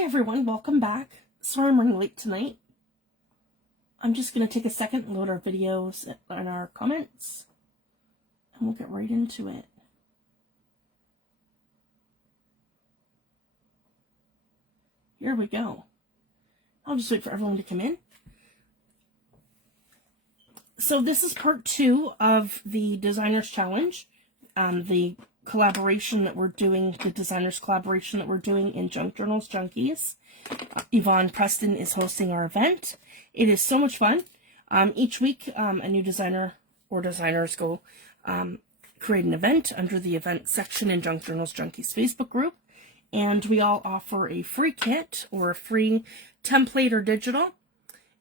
Hi everyone, welcome back. Sorry I'm running late tonight. I'm just going to take a second and load our videos and our comments, and we'll get right into it. Here we go. I'll just wait for everyone to come in. So this is part 2 of the Designers Challenge, the collaboration that we're doing, the designers collaboration that we're doing in Junk Journals Junkies. Yvonne Preston is hosting our event. It is so much fun. Each week a new designer or designers go create an event under the event section in Junk Journals Junkies Facebook group, and we all offer a free kit or a free template or digital,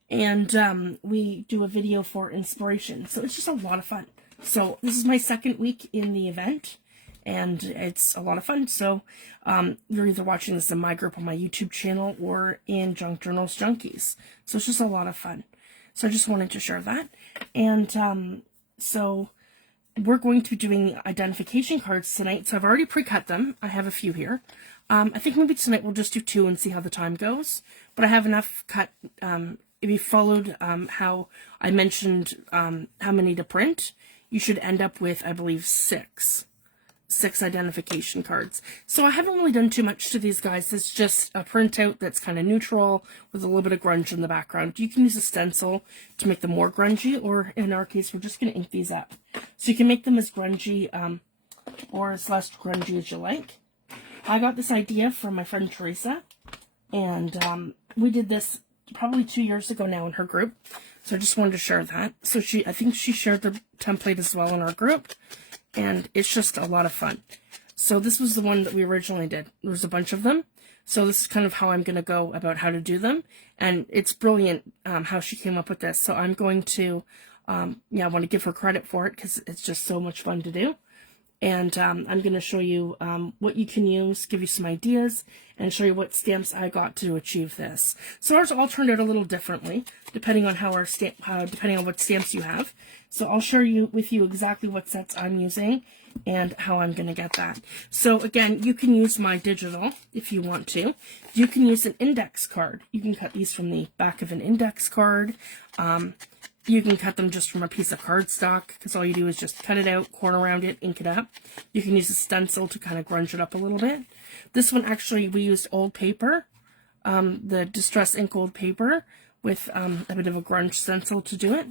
and we do a video for inspiration. So it's just a lot of fun. So this is my second week in the event, and it's a lot of fun. So you're either watching this in my group on my YouTube channel or in Junk Journals Junkies. So it's just a lot of fun. So I just wanted to share that. And so we're going to be doing identification cards tonight. So I've already pre-cut them. I have a few here. I think maybe tonight we'll just do 2 and see how the time goes. But I have enough cut. If you followed how I mentioned how many to print, you should end up with, I believe, 6 identification cards. So I haven't really done too much to these guys. It's just a printout that's kind of neutral with a little bit of grunge in the background. You can use a stencil to make them more grungy, or in our case, we're just going to ink these up. So you can make them as grungy or as less grungy as you like. I got this idea from my friend Teresa, and we did this probably 2 years ago now in her group. So I just wanted to share that. So I think she shared the template as well in our group, and it's just a lot of fun. So this was the one that we originally did. There was a bunch of them. So this is kind of how I'm going to go about how to do them. And it's brilliant how she came up with this. So I'm going to, I want to give her credit for it because it's just so much fun to do. And I'm going to show you what you can use, give you some ideas, and show you what stamps I got to achieve this. So ours all turned out a little differently, depending on depending on what stamps you have. So I'll share with you exactly what sets I'm using and how I'm going to get that. So again, you can use my digital if you want to. You can use an index card. You can cut these from the back of an index card. You can cut them just from a piece of cardstock, because all you do is just cut it out, corner around it, ink it up. You can use a stencil to kind of grunge it up a little bit. This one, actually, we used old paper, the Distress Ink old paper, with a bit of a grunge stencil to do it.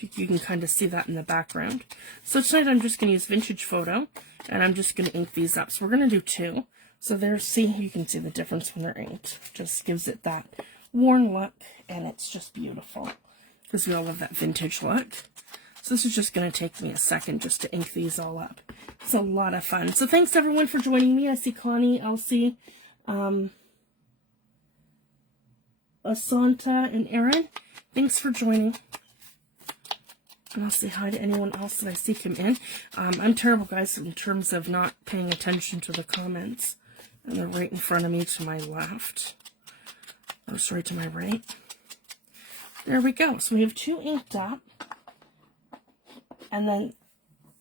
You can kind of see that in the background. So tonight I'm just going to use Vintage Photo, and I'm just going to ink these up. So we're going to do 2. So there's, you can see the difference when they're inked. Just gives it that worn look, and it's just beautiful, because we all love that vintage look. So this is just going to take me a second just to ink these all up. It's a lot of fun. So thanks everyone for joining me. I see Connie, Elsie, Asanta, and Erin. Thanks for joining. And I'll say hi to anyone else that I see come in. I'm terrible, guys, in terms of not paying attention to the comments. And they're right in front of me to my left. Oh, sorry, to my right. There we go. So we have 2 inked up. And then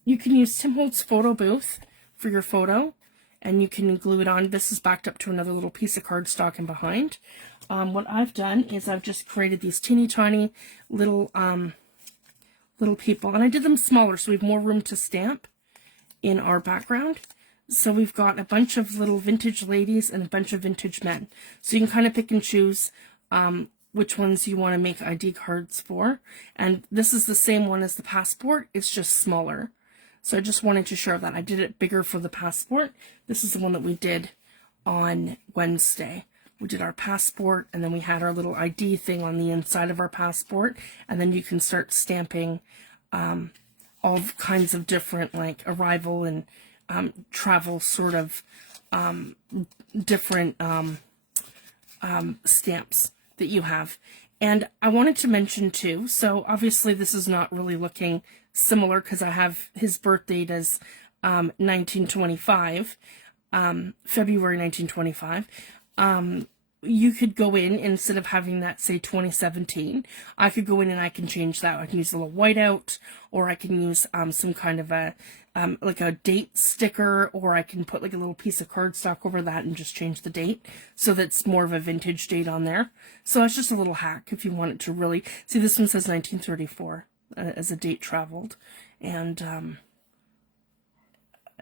you can use Tim Holtz photo booth for your photo, and you can glue it on. This is backed up to another little piece of cardstock in behind. What I've done is I've just created these teeny tiny little people, and I did them smaller so we have more room to stamp in our background. So we've got a bunch of little vintage ladies and a bunch of vintage men. So you can kind of pick and choose which ones you want to make ID cards for. And this is the same one as the passport, it's just smaller. So I just wanted to share that. I did it bigger for the passport. This is the one that we did on Wednesday. We did our passport, and then we had our little ID thing on the inside of our passport, and then you can start stamping all kinds of different, like, arrival and travel sort of different stamps that you have. And I wanted to mention too, so obviously this is not really looking similar because I have his birth date as 1925, February 1925. you could go in, instead of having that say 2017, I could go in and I can change that. I can use a little whiteout, or I can use some kind of a like a date sticker, or I can put like a little piece of cardstock over that and just change the date so that's more of a vintage date on there. So it's just a little hack if you want it to really see. This one says 1934 as a date traveled, and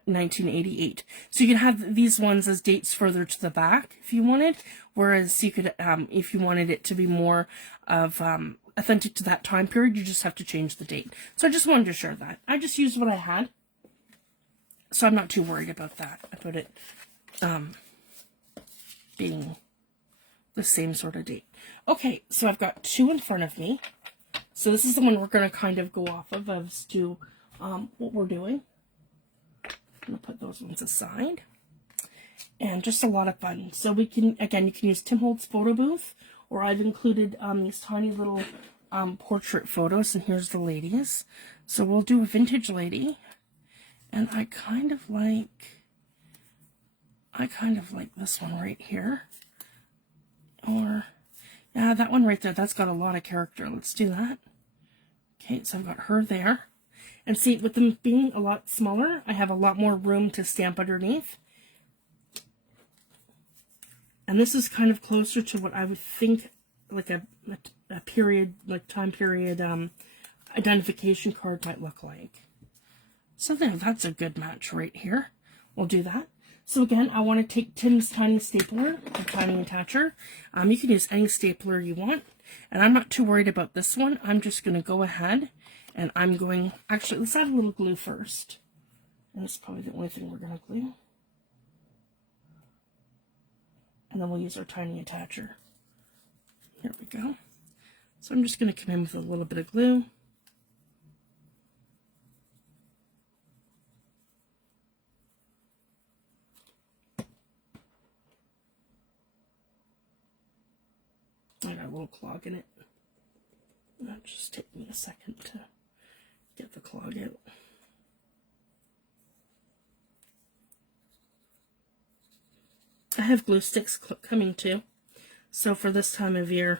1988. So you can have these ones as dates further to the back if you wanted, whereas you could, if you wanted it to be more of authentic to that time period, you just have to change the date. So I just wanted to share that. I just used what I had, so I'm not too worried about that, about it being the same sort of date. Okay, so I've got two in front of me. So this is the one we're going to kind of go off of as to what we're doing. I'm going to put those ones aside. And just a lot of fun. So we can, again, you can use Tim Holtz photo booth, or I've included these tiny little portrait photos, and here's the ladies. So we'll do a vintage lady, and I kind of like this one right here. Or, yeah, that one right there, that's got a lot of character. Let's do that. Okay, so I've got her there. And see, with them being a lot smaller, I have a lot more room to stamp underneath. And this is kind of closer to what I would think like a period, like time period identification card might look like. So there, that's a good match right here. We'll do that. So again, I want to take Tim's tiny stapler, the tiny attacher. You can use any stapler you want. And I'm not too worried about this one. I'm just going to go ahead and I'm going, actually, let's add a little glue first. And this is probably the only thing we're going to glue. And then we'll use our tiny attacher. Here we go. So I'm just going to come in with a little bit of glue. I got a little clog in it. That'll just take me a second to get the clog out. I have glue sticks coming too. So for this time of year,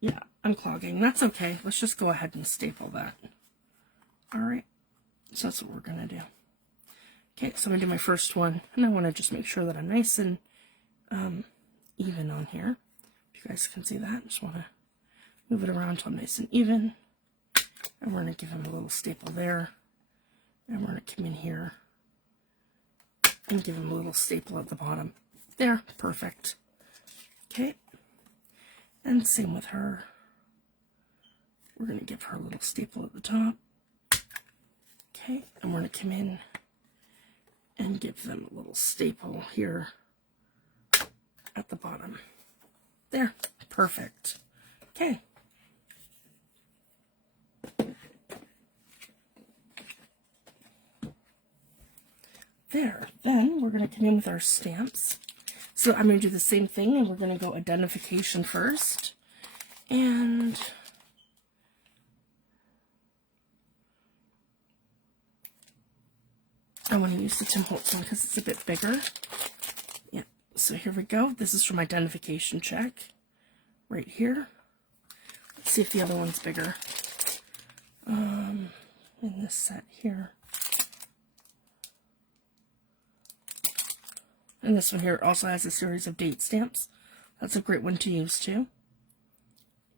yeah, I'm clogging. That's okay. Let's just go ahead and staple that. Alright, so that's what we're going to do. Okay, so I'm going to do my first one, and I want to just make sure that I'm nice and even on here. If you guys can see that, I just want to move it around until I'm nice and even. And we're going to give him a little staple there. And we're going to come in here and give him a little staple at the bottom. There, perfect. Okay, and same with her. We're going to give her a little staple at the top. Okay, and we're going to come in and give them a little staple here at the bottom. There, perfect. Okay. There, then we're going to come in with our stamps. So I'm going to do the same thing, and we're going to go identification first. And I want to use the Tim Holtz one because it's a bit bigger. Yeah, so here we go. This is from identification check. Right here. Let's see if the other one's bigger. In this set here. And this one here also has a series of date stamps. That's a great one to use too.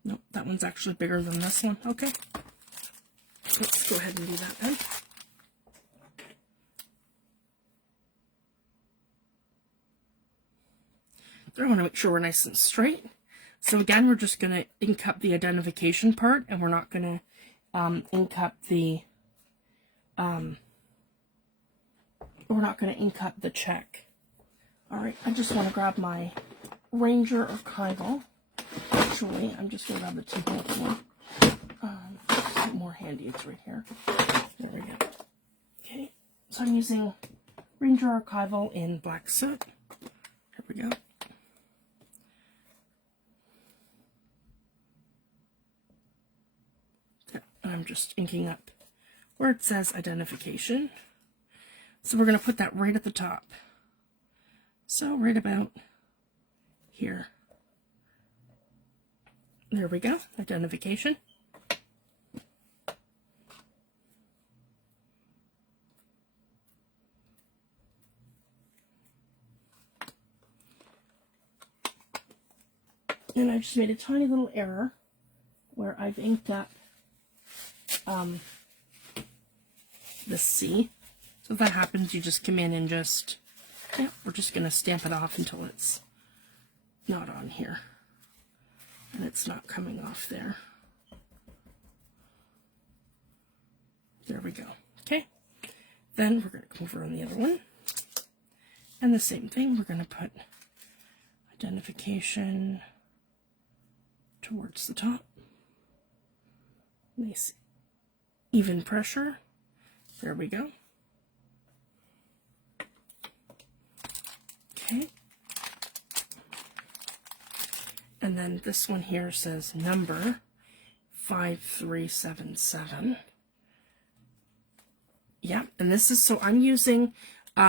Nope, that one's actually bigger than this one. Okay. Let's go ahead and do that then. I want to make sure we're nice and straight. So again, we're just going to ink up the identification part, and we're not going to ink up the check. All right, I just want to grab my Ranger archival. Actually, I'm just going to grab the Tim Holtz one. It's more handy. It's right here. There we go. Okay, so I'm using Ranger archival in black soot. Here we go. I'm just inking up where it says identification. So we're going to put that right at the top. So right about here. There we go, identification. And I just made a tiny little error where I've inked up the C. So if that happens, you just come in and just, yeah, we're just going to stamp it off until it's not on here. And it's not coming off there. There we go. Okay. Then we're going to come over on the other one. And the same thing, we're going to put identification towards the top. Nice even pressure. There we go. Okay. And then this one here says number 5377. Yeah, and this is, so I'm using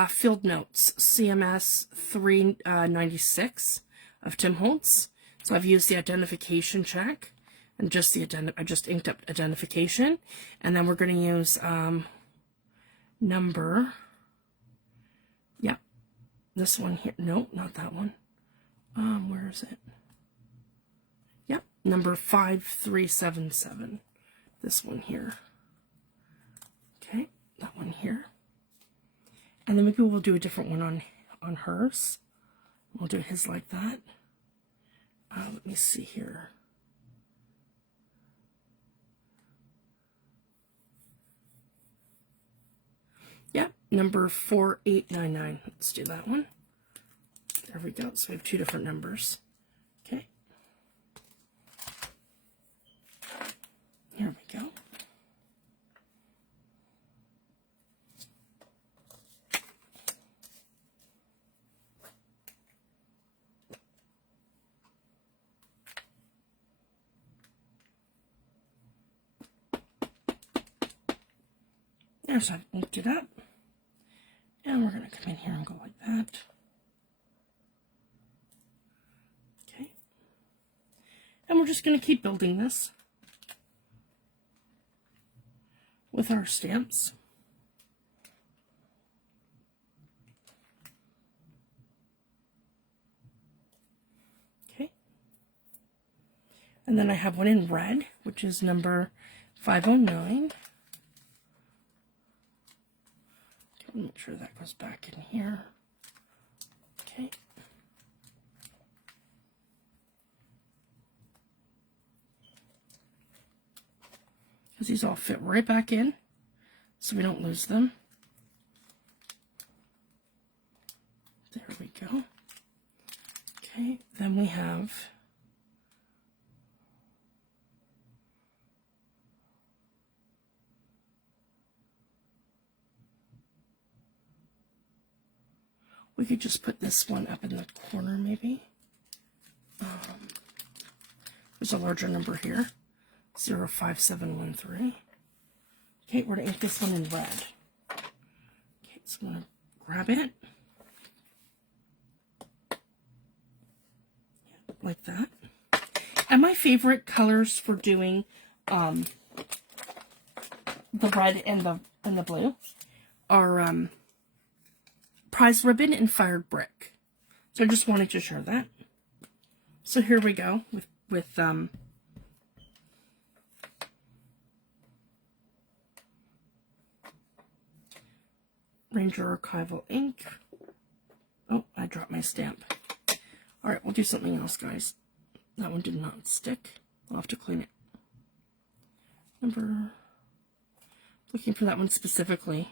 Field Notes CMS 396 of Tim Holtz. So I've used the identification check and just the I just inked up identification, and then we're going to use number. Yeah, this one here. No, not that one. Where is it? Yep, number 5377. This one here. Okay, that one here. And then maybe we'll do a different one on hers. We'll do his like that. Let me see here. Yep, number 4899. Let's do that one. There we go. So we have two different numbers. Okay. Here we go. There, so I've inked it up. And we're going to come in here and go like that. Okay. And we're just going to keep building this with our stamps. Okay. And then I have one in red, which is number 509. Make sure that goes back in here. Okay. Because these all fit right back in, so we don't lose them. There we go. Okay, then we have we could just put this one up in the corner, maybe. There's a larger number here, 05713. Okay, we're going to ink this one in red. Okay, so I'm going to grab it. Yeah, like that. And my favorite colors for doing the red and the blue are Prize Ribbon and Fired Brick. So I just wanted to share that. So here we go with Ranger Archival ink. Oh, I dropped my stamp. Alright, we'll do something else, guys. That one did not stick. I'll have to clean it. Looking for that one specifically.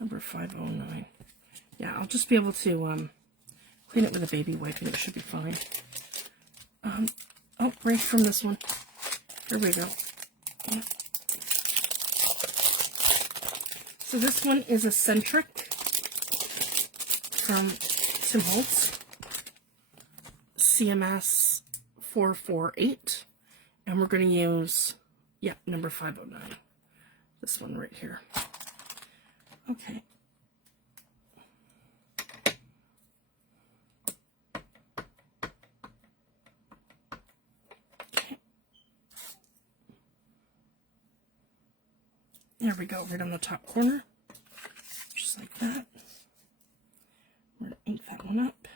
Number 509. Yeah, I'll just be able to clean it with a baby wipe and it should be fine. Oh, break from this one. Here we go. Yeah. So this one is Eccentric from Tim Holtz. CMS 448. And we're going to use, yeah, number 509. This one right here. Okay. There we go, right on the top corner. Just like that. We're going to ink that one up.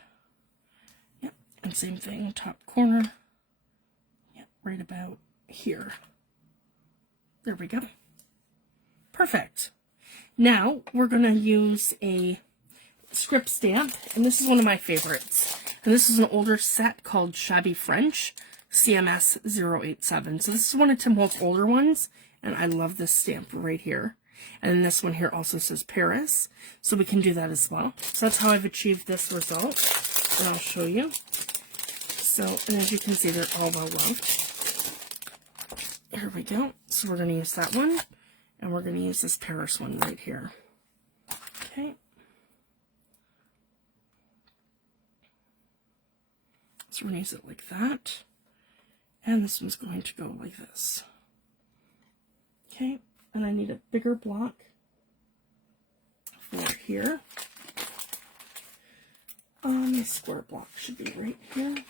Yep, and same thing, top corner. Yep, right about here. There we go. Perfect. Now we're going to use a script stamp, and this is one of my favorites. And this is an older set called Shabby French, CMS 087. So this is one of Tim Holt's older ones, and I love this stamp right here. And then this one here also says Paris, so we can do that as well. So that's how I've achieved this result, and I'll show you. So, and as you can see, they're all well loved. Here we go. So we're going to use that one, and we're going to use this Paris one right here. Okay. So we're going to use it like that, and this one's going to go like this. Okay. And I need a bigger block for here. My square block should be right here.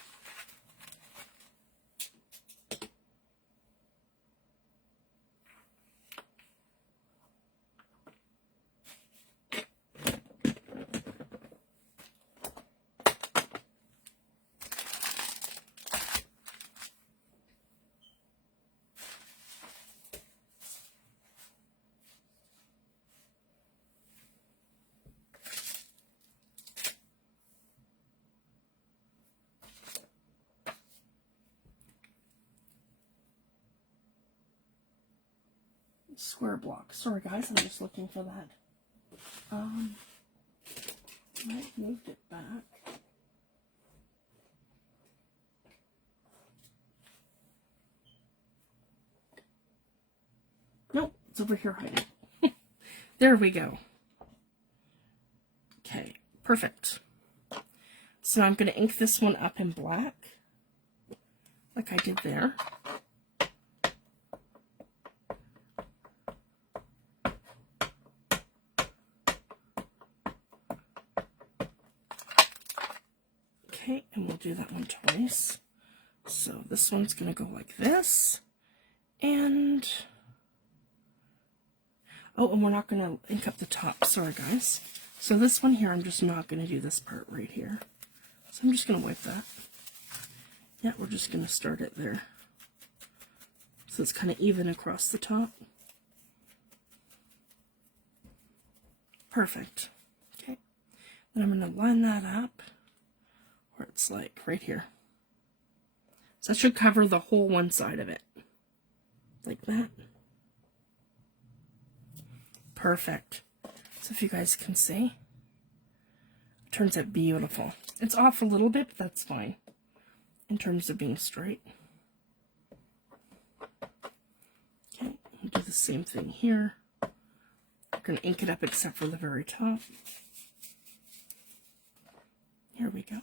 Square block. Sorry guys, I'm just looking for that. I moved it back. Nope, it's over here hiding. There we go. Okay, perfect. So now I'm going to ink this one up in black, like I did there. Okay, and we'll do that one twice. So this one's going to go like this. And, oh, and we're not going to ink up the top. Sorry, guys. So this one here, I'm just not going to do this part right here. So I'm just going to wipe that. Yeah, we're just going to start it there. So it's kind of even across the top. Perfect. Okay. Then I'm going to line that up. Where it's like right here. So that should cover the whole one side of it. Like that. Perfect. So if you guys can see, it turns out beautiful. It's off a little bit, but that's fine in terms of being straight. Okay, we'll do the same thing here. We're going to ink it up except for the very top. Here we go.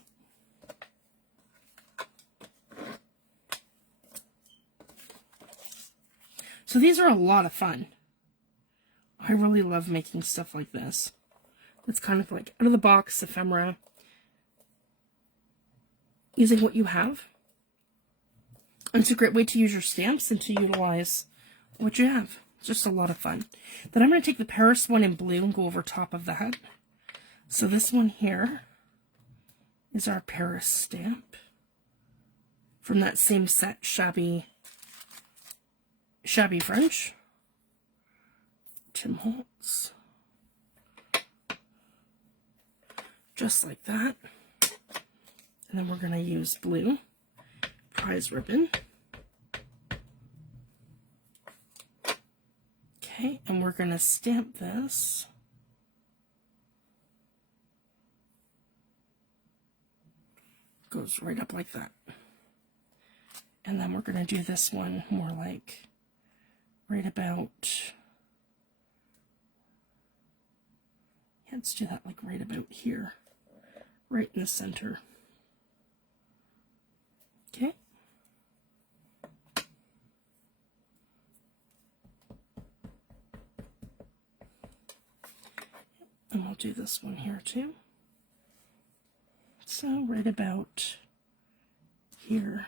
So these are a lot of fun. I really love making stuff like this. It's kind of like out of the box ephemera. Using what you have. And it's a great way to use your stamps and to utilize what you have. It's just a lot of fun. Then I'm going to take the Paris one in blue and go over top of that. So this one here is our Paris stamp. From that same set, Shabby French. Tim Holtz. Just like that. And then we're going to use blue prize ribbon. Okay, and we're going to stamp this. Goes right up like that. And then we're going to do this one more like right about, let's do that like right about here, right in the center. Okay. And we'll do this one here too. So right about here.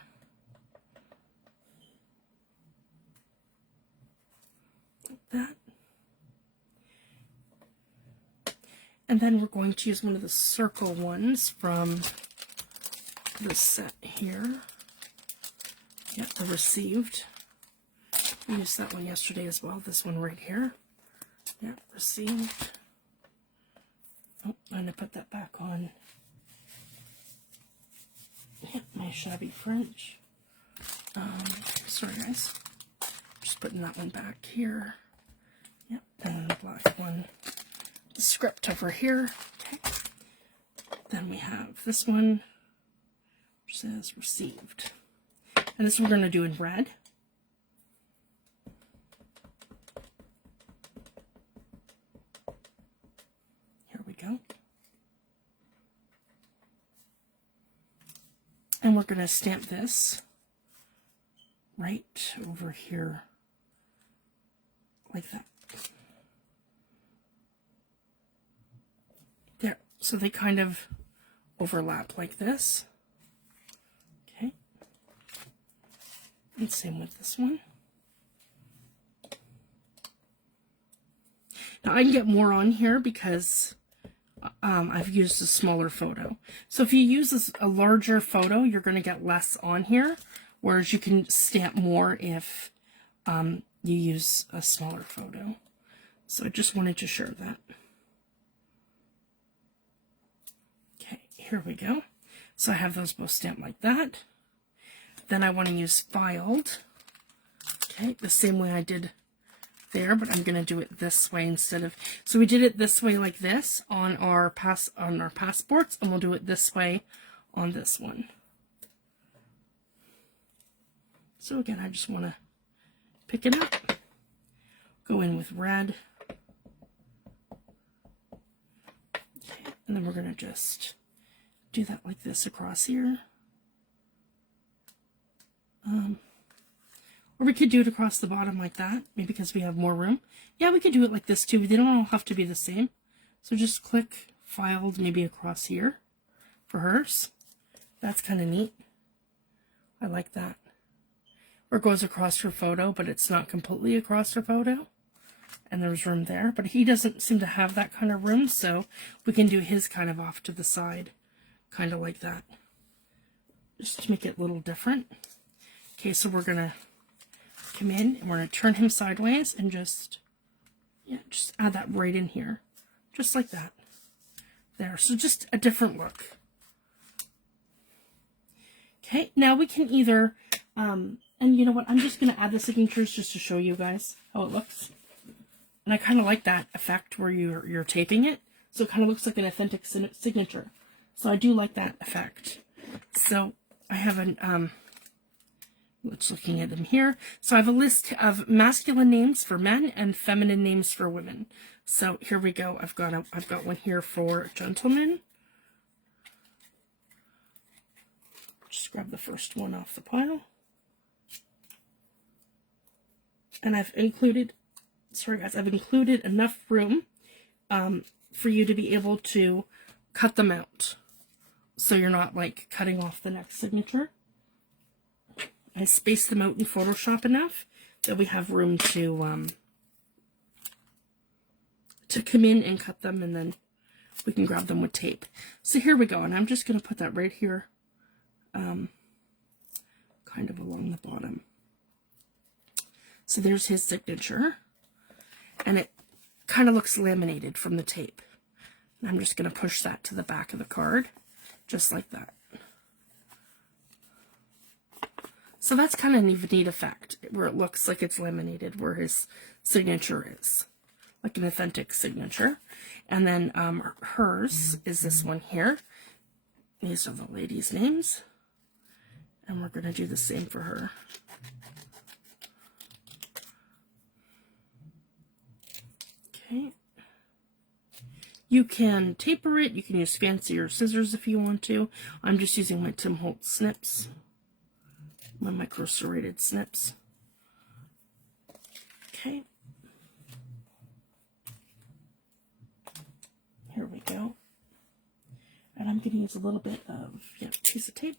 Like that. And then we're going to use one of the circle ones from the set here. Yep, the received. I used that one yesterday as well. This one right here. Yep, received. Oh, I'm going to put that back on. Yep, my shabby French. Sorry guys. Just putting that one back here. Yep, and then the black one. The script over here. Okay. Then we have this one, which says received. And this we're going to do in red. Here we go. And we're going to stamp this right over here, like that. There, so they kind of overlap like this. Okay. And same with this one. Now I can get more on here because I've used a smaller photo. So if you use a larger photo, you're going to get less on here, whereas you can stamp more if you use a smaller photo. So I just wanted to share that. Okay, here we go. So I have those both stamped like that. Then I want to use filed. Okay, the same way I did there, but I'm going to do it this way instead of, so we did it this way like this on our passports, and we'll do it this way on this one. So again, I just want to pick it up, go in with red, okay, and then we're going to just do that like this across here. Or we could do it across the bottom like that, maybe because we have more room. Yeah, we could do it like this too. They don't all have to be the same. So just click filed maybe across here for hers. That's kind of neat. I like that. Or it goes across her photo, but it's not completely across her photo. And there's room there. But he doesn't seem to have that kind of room, so we can do his kind of off to the side. Kind of like that. Just to make it a little different. Okay, so we're going to come in and we're going to turn him sideways and just add that right in here. Just like that. There. So just a different look. Okay, now we can either, and you know what, I'm just going to add the signatures just to show you guys how it looks. And I kind of like that effect where you're taping it. So it kind of looks like an authentic signature. So I do like that effect. So I have an, let's looking at them here. So I have a list of masculine names for men and feminine names for women. So here we go. I've got one here for gentlemen. Just grab the first one off the pile. And I've included, sorry guys, I've included enough room for you to be able to cut them out. So you're not like cutting off the next signature. I spaced them out in Photoshop enough that we have room to come in and cut them, and then we can grab them with tape. So here we go, and I'm just going to put that right here, kind of along the bottom. So there's his signature, and it kind of looks laminated from the tape. And I'm just going to push that to the back of the card, just like that. So that's kind of a neat effect, where it looks like it's laminated, where his signature is, like an authentic signature. And then hers is this one here. These are the ladies' names. And we're going to do the same for her. Okay. You can taper it. You can use fancier scissors if you want to. I'm just using my Tim Holtz snips. My micro serrated snips. Okay. Here we go. And I'm going to use a little bit of piece of tape.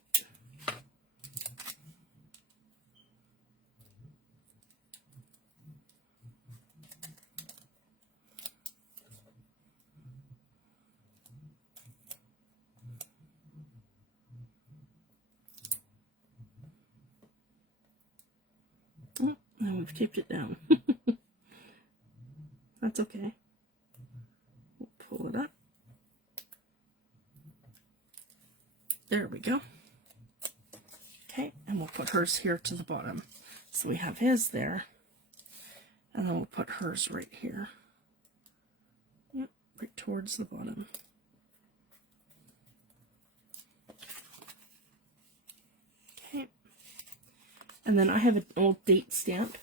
I've taped it down. That's okay. We'll pull it up. There we go. Okay, and we'll put hers here to the bottom. So we have his there, and then we'll put hers right here. Yep, right towards the bottom. Okay, and then I have an old date stamp.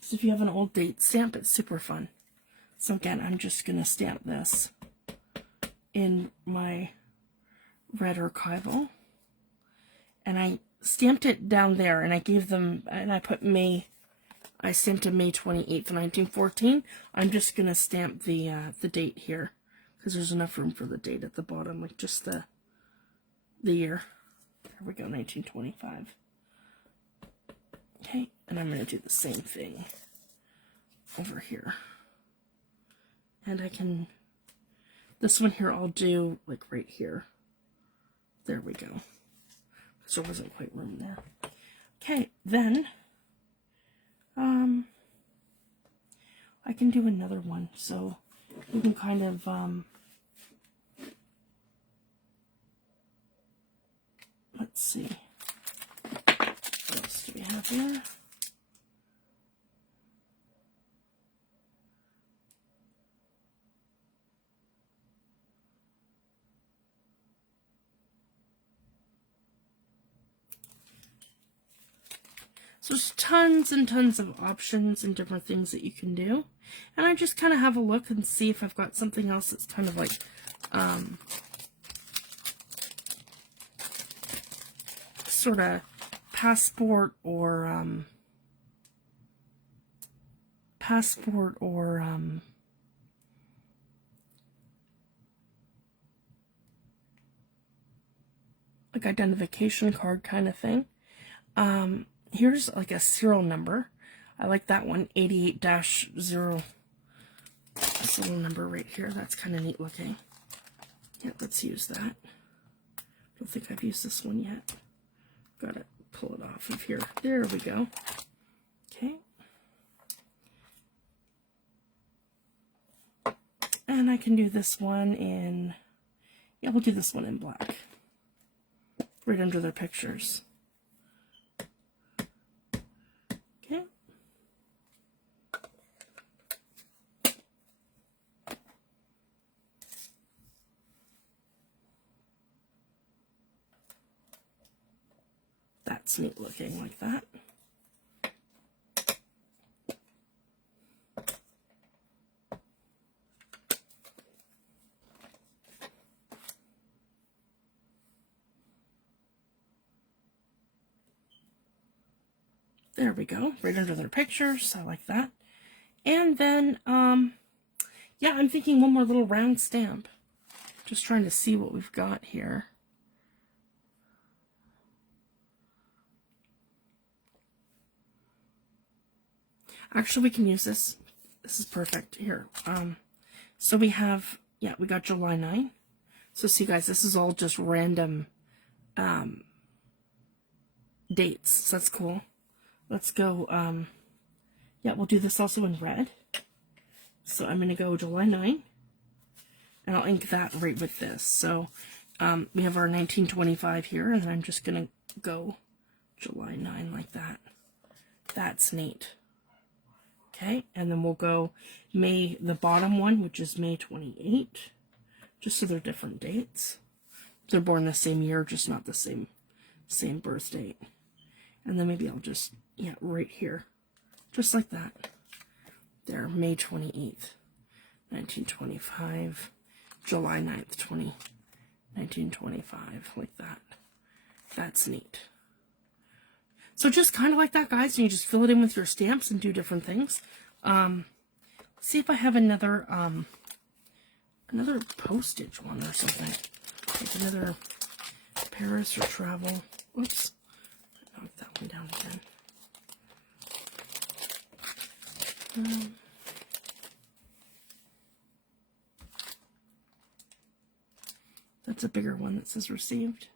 So if you have an old date stamp, it's super fun. So again, I'm just going to stamp this in my red archival. And I stamped it down there, and I gave them, and I put May, I stamped a May 28th, 1914. I'm just going to stamp the date here, because there's enough room for the date at the bottom, like just the year. There we go, 1925. Okay, and I'm going to do the same thing over here. And I can, this one here I'll do like right here. There we go. Because there wasn't quite room there. Okay, then I can do another one. So you can kind of let's see. What else do we have here? So there's tons and tons of options and different things that you can do. And I just kind of have a look and see if I've got something else that's kind of like sort of passport or like identification card kind of thing. Here's like a serial number. I like that one, 88-0. This little number right here. That's kind of neat looking. Yeah, let's use that. I don't think I've used this one yet. Gotta pull it off of here. There we go. Okay. And I can do this one in, yeah, we'll do this one in black. Right under their pictures. Okay. That's neat looking like that. There we go, right under their pictures. I like that. And then, yeah, I'm thinking one more little round stamp. Just trying to see what we've got here. Actually, we can use this. This is perfect. Here. So we have, yeah, we got July 9. So see, guys, this is all just random dates. So that's cool. Let's go, yeah, we'll do this also in red. So I'm going to go July 9, and I'll ink that right with this. So we have our 1925 here, and then I'm just going to go July 9 like that. That's neat. Okay, and then we'll go May, the bottom one, which is May 28, just so they're different dates. They're born the same year, just not the same birth date. And then maybe I'll just, yeah, right here, just like that. There, May 28th, 1925, July 9th, 1925, like that. That's neat. So just kind of like that, guys, and you just fill it in with your stamps and do different things. See if I have another postage one or something. Like another Paris or travel. Oops. Knock that one down again. That's a bigger one that says received.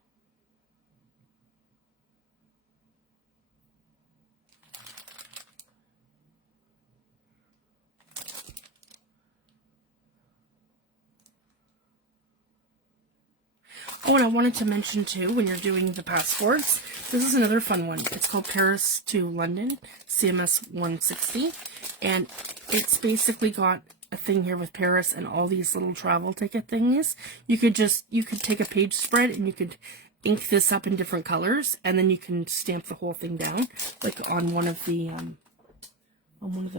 Oh, and I wanted to mention too, when you're doing the passports, this is another fun one. It's called Paris to London, CMS 160. And it's basically got a thing here with Paris and all these little travel ticket thingies. You could take a page spread and you could ink this up in different colors, and then you can stamp the whole thing down, like on one of the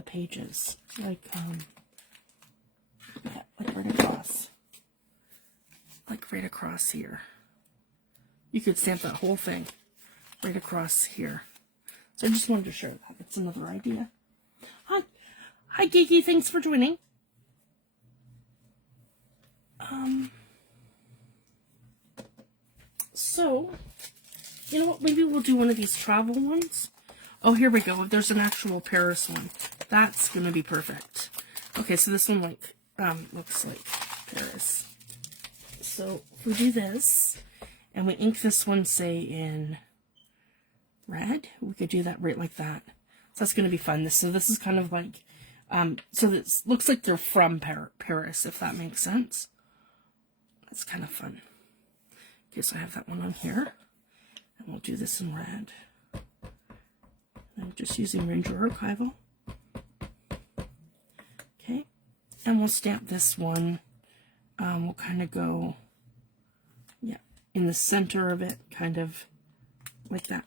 pages, like right across here. You could stamp that whole thing right across here. So I just wanted to share that. It's another idea. Hi Geeky, thanks for joining. So, you know what, maybe we'll do one of these travel ones. Oh, here we go. There's an actual Paris one. That's going to be perfect. Okay, so this one looks like Paris. So, if we do this, and we ink this one, say, in red, we could do that right like that. So that's going to be fun. So this is kind of like, so this looks like they're from Paris, if that makes sense. That's kind of fun. Okay, so I have that one on here. And we'll do this in red. I'm just using Ranger Archival. Okay, and we'll stamp this one. We'll kind of go, yeah, in the center of it, kind of like that.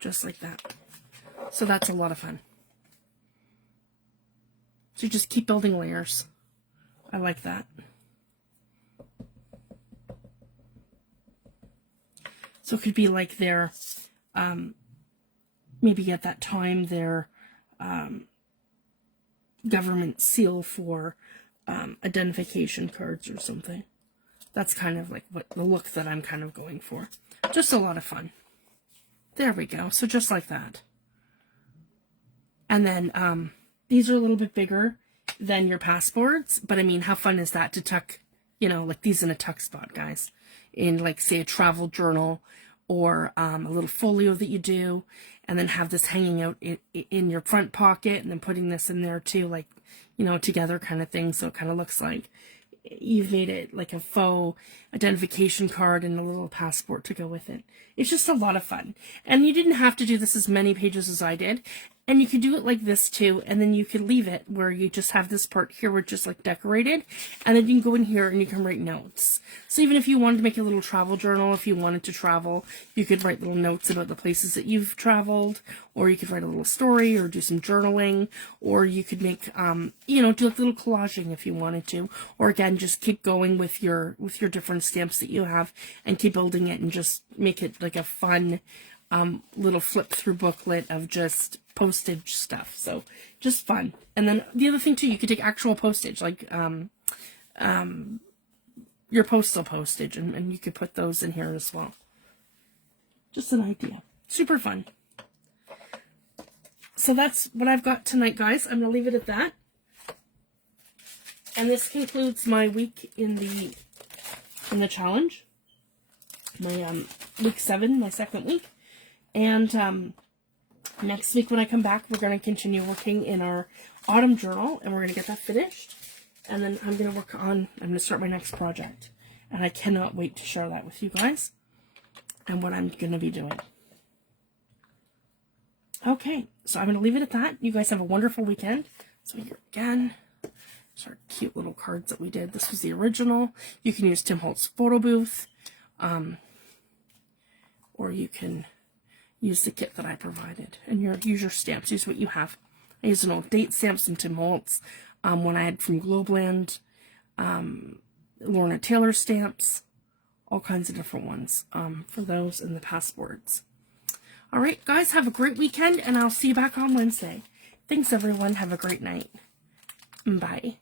Just like that. So that's a lot of fun. So you just keep building layers. I like that. So it could be like their, maybe at that time, their government seal for identification cards or something. That's kind of like what the look that I'm kind of going for. Just a lot of fun. There we go. So just like that. And then these are a little bit bigger than your passports, but I mean, how fun is that to tuck, you know, like these in a tuck spot, guys, in like, say, a travel journal or a little folio that you do, and then have this hanging out in your front pocket, and then putting this in there too, like, you know, together kind of thing. So it kind of looks like you've made it like a faux identification card and a little passport to go with it. It's just a lot of fun. And you didn't have to do this as many pages as I did. And you could do it like this too, and then you could leave it where you just have this part here where it's just like decorated, and then you can go in here and you can write notes. So even if you wanted to make a little travel journal, if you wanted to travel, you could write little notes about the places that you've traveled, or you could write a little story, or do some journaling, or you could make, you know, do like little collaging if you wanted to, or again, just keep going with your different stamps that you have, and keep building it, and just make it like a fun, little flip through booklet of just postage stuff. So just fun. And then the other thing too, you could take actual postage, like your postal postage, and you could put those in here as well. Just an idea. Super fun. So that's what I've got tonight, guys. I'm gonna leave it at that. And this concludes my week in the challenge. My week 7, my second week. And next week when I come back, we're going to continue working in our autumn journal, and we're going to get that finished. And then I'm going to start my next project. And I cannot wait to share that with you guys and what I'm going to be doing. Okay, so I'm going to leave it at that. You guys have a wonderful weekend. So here again, these are cute little cards that we did. This was the original. You can use Tim Holtz's photo booth, or you can use the kit that I provided, and use your stamps. Use what you have. I used an old date stamp, some Tim Holtz, one I had from Globeland, Lorna Taylor stamps, all kinds of different ones for those, and the passports. All right, guys, have a great weekend, and I'll see you back on Wednesday. Thanks, everyone. Have a great night. Bye.